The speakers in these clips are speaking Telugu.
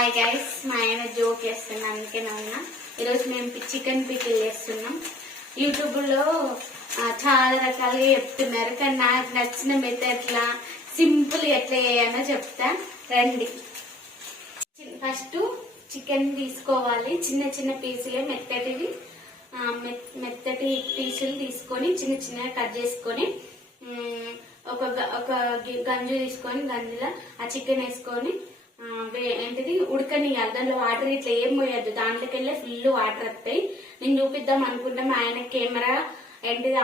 హాయ్ గైస్, మా ఆయన జోక్ చేస్తున్నా, అందుకే నవ్వునా. ఈరోజు మేము చికెన్ పికిల్ చేస్తున్నాం. యూట్యూబ్లో చాలా రకాలుగా చెప్తున్నారు, కానీ నాకు నచ్చిన మెథడ్లా సింపుల్ ఎట్లా చేయాలో చెప్తా రండి. ఫస్ట్ చికెన్ తీసుకోవాలి, చిన్న చిన్న పీసులే మెత్తటి పీసులు తీసుకొని చిన్న చిన్నగా కట్ చేసుకొని ఒక గంజు తీసుకొని గంజులో ఆ చికెన్ వేసుకొని ఏంటిది ఉడకనియాలి. దాంట్లో వాటర్ ఇట్లా ఏం పోయద్దు, దాంట్లోకి వెళ్ళి ఫుల్ వాటర్ వస్తాయి. నేను చూపిద్దాం అనుకుంటా, మా ఆయన కెమెరా ఏంటిది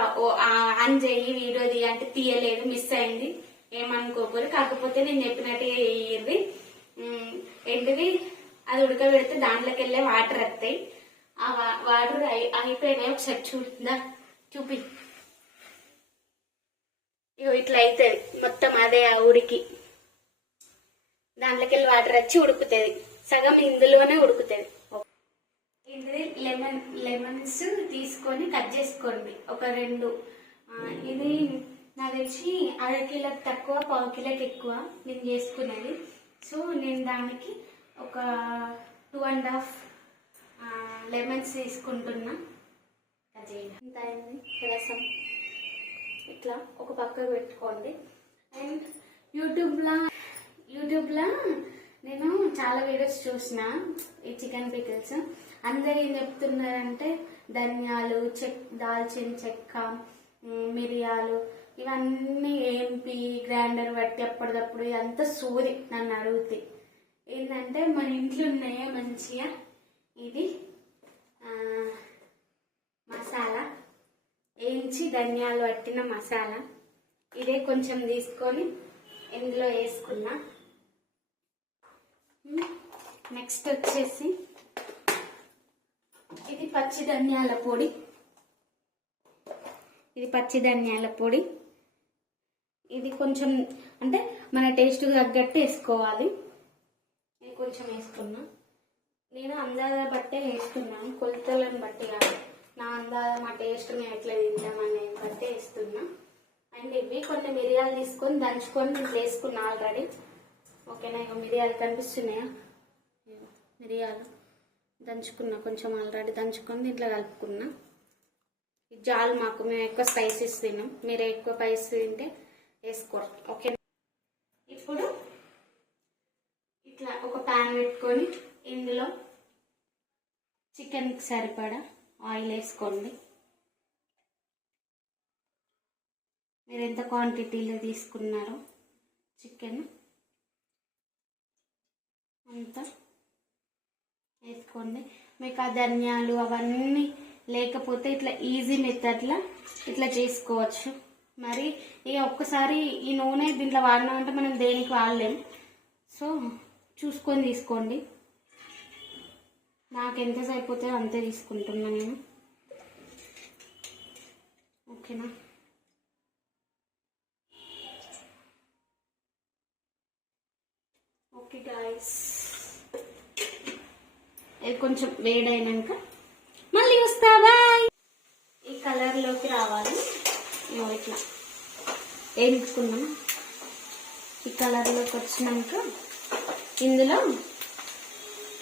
ఆన్ చేయి వీడియో అంటే తీయలేదు, మిస్ అయింది, ఏమనుకోకూడదు. కాకపోతే నేను చెప్పినట్టు వేయర్రి. ఏంటిది అది ఉడకబెడితే దాంట్లోకి వెళ్ళే వాటర్ వస్తాయి. ఆ వాటర్ అయిపోయినాయి. ఒకసారి చూపి ఇట్లా అవుతుంది మొత్తం, అదే ఆ ఉడికి దాంట్లోకి వెళ్ళి వాటర్ వచ్చి ఉడుకుతుంది, సగం ఇందులోనే ఉడుకుతుంది. ఇది లెమన్స్ తీసుకొని కట్ చేసుకోండి, ఒక 2. ఇది నాకు తెలిసి అర కిలోకి తక్కువ, పావు కిలోకి ఎక్కువ నేను చేసుకునేది. సో నేను దానికి ఒక 2.5 లెమన్స్ తీసుకుంటున్నా. ఇంత అయింది రసం, ఇట్లా ఒక పక్కకు పెట్టుకోండి. అండ్ యూట్యూబ్లో నేను చాలా వీడియోస్ చూసిన ఈ చికెన్ పికిల్స్. అందరు ఏం చెప్తున్నారంటే ధనియాలు, దాల్చిన చెక్క, మిరియాలు ఇవన్నీ ఏంపి గ్రైండర్ బట్టి అప్పటిదప్పుడు ఇదంతా సూది. నన్ను అడిగితే ఏంటంటే మన ఇంట్లో ఉన్నాయో మంచిగా ఇది మసాలా వేయించి ధనియాలు పట్టిన మసాలా, ఇదే కొంచెం తీసుకొని ఇందులో వేసుకున్నా. నెక్స్ట్ వచ్చేసి ఇది పచ్చి ధనియాల పొడి. ఇది కొంచెం అంటే మన టేస్ట్ తగ్గట్టు వేసుకోవాలి. ఇది కొంచెం వేసుకున్నా. నేను అందాజ బట్టే వేస్తున్నాను, కొలతలను బట్టి కాదు. నా అందాజ మా టేస్ట్ మేము ఎట్లా తింటామని బట్టే వేస్తున్నా. అండ్ ఇవి కొన్ని మిరియాలు తీసుకొని దంచుకొని నేను వేసుకున్నా ఆల్రెడీ. ఓకేనా, ఇక మిరియాలు కనిపిస్తున్నాయా? మిరియాలు దంచుకున్నా, కొంచెం ఆల్రెడీ దంచుకొని దీంట్లో కలుపుకున్నా. ఇది చాలు మాకు, మేము ఎక్కువ స్పైసెస్ తిన్నాం, మీరు ఎక్కువ స్పైసీ తింటే వేసుకోండి. ఓకే, ఇప్పుడు ఇట్లా ఒక ప్యాన్ పెట్టుకొని ఇందులో చికెన్కి సరిపడా ఆయిల్ వేసుకోండి. మీరు ఎంత క్వాంటిటీలో తీసుకున్నారో చికెన్ అంతా వేసుకోండి. మీకు ఆ ధనియాలు అవన్నీ లేకపోతే ఇట్లా ఈజీ మెథడ్లా ఇట్లా చేసుకోవచ్చు. మరి ఇక ఒక్కసారి ఈ నూనె దీంట్లో వాడినామంటే మనం దేనికి వాడలేం. సో చూసుకొని తీసుకోండి. నాకు ఎంత సరిపోతే అంతే తీసుకుంటున్నా నేను. ఓకేనా, ఓకే గాయస్, ఇది కొంచెం వేడైనాక మళ్ళీ వస్తా. బాయ్. ఈ కలర్లోకి రావాలి, ఇట్లా వేయించుకున్నాం. ఈ కలర్లోకి వచ్చినాక ఇందులో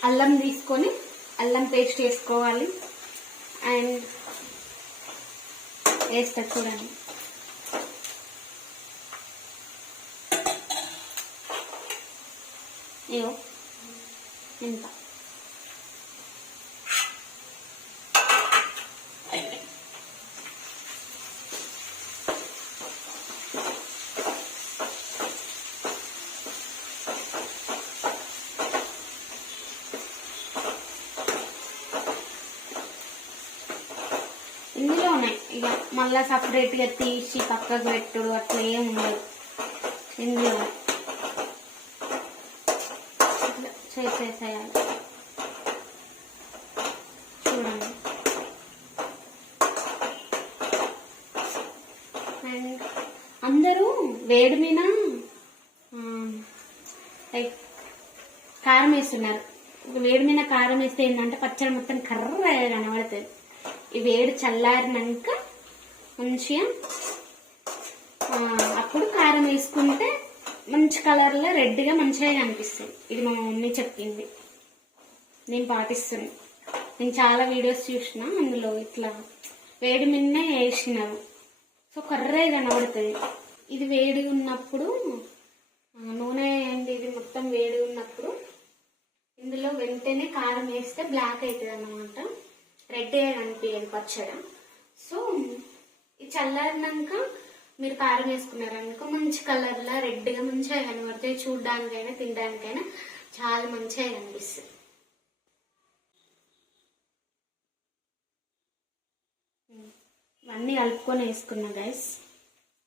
అల్లం తీసుకొని అల్లం పేస్ట్ వేసుకోవాలి. అండ్ వేస్తా చూడండి. ఇగో ఇంత ఇందులోనే ఇక మళ్ళా సపరేట్గా తీసి పక్కకు పెట్టుడు అట్లా ఏం ఉండదు. ఇందులో చేసేసేయాలి. చూడండి. అండ్ అందరూ వేడి మీద లైక్ కారం వేస్తున్నారు. వేడి మీద కారం వేస్తే ఏంటంటే పచ్చడి మొత్తం కర్రగా కనబడుతుంది. ఈ వేడి చల్లారినాక మంచిగా అప్పుడు కారం వేసుకుంటే మంచి కలర్లో రెడ్గా మంచిగా కనిపిస్తుంది. ఇది మా మమ్మీ చెప్పింది. నేను పాటిస్తున్నాను. నేను చాలా వీడియోస్ చూసిన, అందులో ఇట్లా వేడి మిన్నే వేసినారు, సో కర్రే కనబడుతుంది. ఇది వేడి ఉన్నప్పుడు నూనె ఇది మొత్తం వేడి ఉన్నప్పుడు ఇందులో వెంటనే కారం వేస్తే బ్లాక్ అవుతుంది అన్నమాట, రెడ్ అనిపించదు పచ్చడి. సో ఇది చల్లారినాక మీరు కారం వేసుకున్నారనుకో మంచి కలర్లా రెడ్గా మంచిగా కనబడుతుంది. చూడడానికైనా తినడానికైనా చాలా మంచిగా కనిపిస్తుంది. ఇవన్నీ కలుపుకొని వేసుకున్నా గైస్,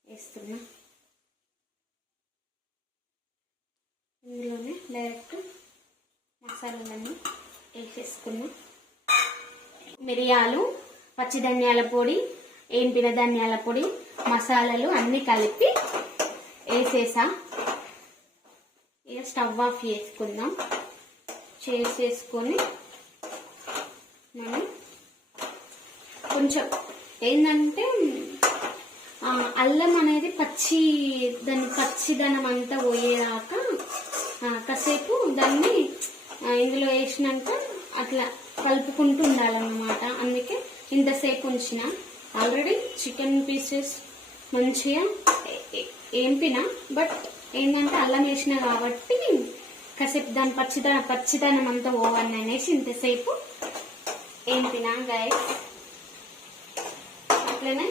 వేస్తున్నా. ఇందులోనే డైరెక్ట్ మసాలాలన్నీ వేసేసుకున్నా. మిరియాలు, పచ్చి ధనియాల పొడి, ఏంపిన ధనియాల పొడి, మసాలాలు అన్నీ కలిపి వేసేసా. ఇక స్టవ్ ఆఫ్ చేసుకుందాం. చేసేసుకొని మనం కొంచెం ఏంటంటే అల్లం అనేది దాని పచ్చిదనం అంతా పోయేదాకా కాసేపు దాన్ని ఇందులో వేసినాక అట్లా కలుపుకుంటూ ఉండాలన్నమాట. అందుకే ఇంతసేపు ఉంచిన. ఆల్రెడీ చికెన్ పీసెస్ మంచిగా ఏంపిన, బట్ ఏంటంటే అల్లం వేసిన కాబట్టి కాసేపు దాని పచ్చిదనం అంతా పోవని అనేసి ఇంతసేపు ఏంపిన గైస్. అట్లనే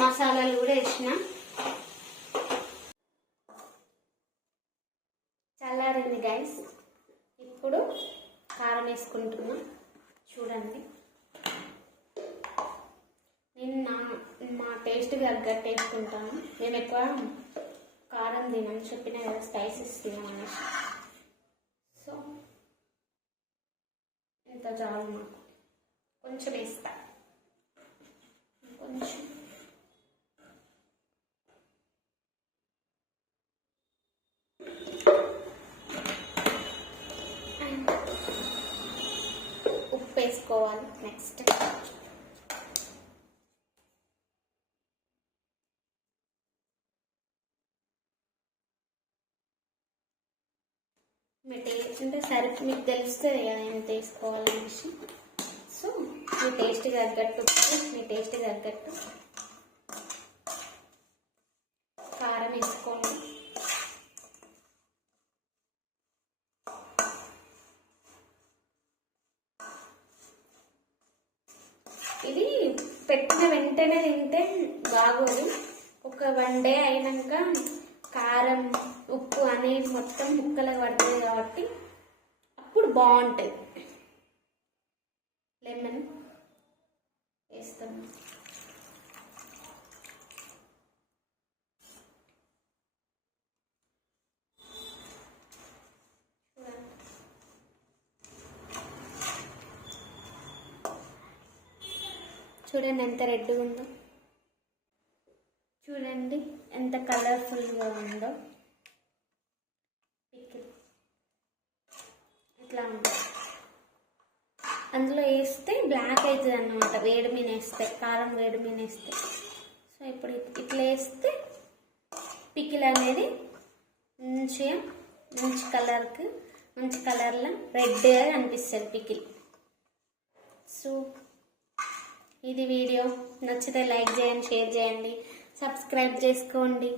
మసాలాలు కూడా వేసిన. చల్లారింది గైస్. ఇప్పుడు కారం వేసుకుంటున్నా. చూడండి, నేను మా టేస్ట్కి తగ్గట్టు వేసుకుంటాను. నేను ఎక్కువ కారం తినని చెప్పిన కదా, స్పైసెస్ తినమనేసి. సో ఇంత చాలు నాకు. కొంచెం వేస్తా, కొంచెం. ఉప్పు వేసుకోవాలి నెక్స్ట్. మీ టేస్ట్ అంటే సరే మీకు తెలుస్తుంది కదా ఎంత వేసుకోవాలనేసి. సో మీ టేస్ట్కి తగ్గట్టు ఉప్పు, మీ టేస్ట్కి తగ్గట్టు కారం వేసుకోండి. ఇది పెట్టిన వెంటనే తింటే బాగోదు. ఒక 1 day అయినాక కారం ఉప్పు అనేది మొత్తం ముక్కలకు పడుతుంది కాబట్టి అప్పుడు బాగుంటుంది. లెమన్ వేస్తాం. చూడండి ఎంత రెడ్గా ఉందో, చూడండి ఎంత కలర్ఫుల్గా ఉందో. పికిల్ ఇట్లా ఉంది. అందులో వేస్తే బ్లాక్ అవుతుంది అన్నమాట, వేడి మీద వేస్తే, కారం వేడి మీద వేస్తే. సో ఇప్పుడు ఇట్లా వేస్తే పికిల్ అనేది మంచిగా మంచి కలర్లో రెడ్గా కనిపిస్తుంది పికిల్. సో ఇది వీడియో నచ్చితే లైక్ చేయండి, షేర్ చేయండి, సబ్స్క్రైబ్ చేసుకోండి.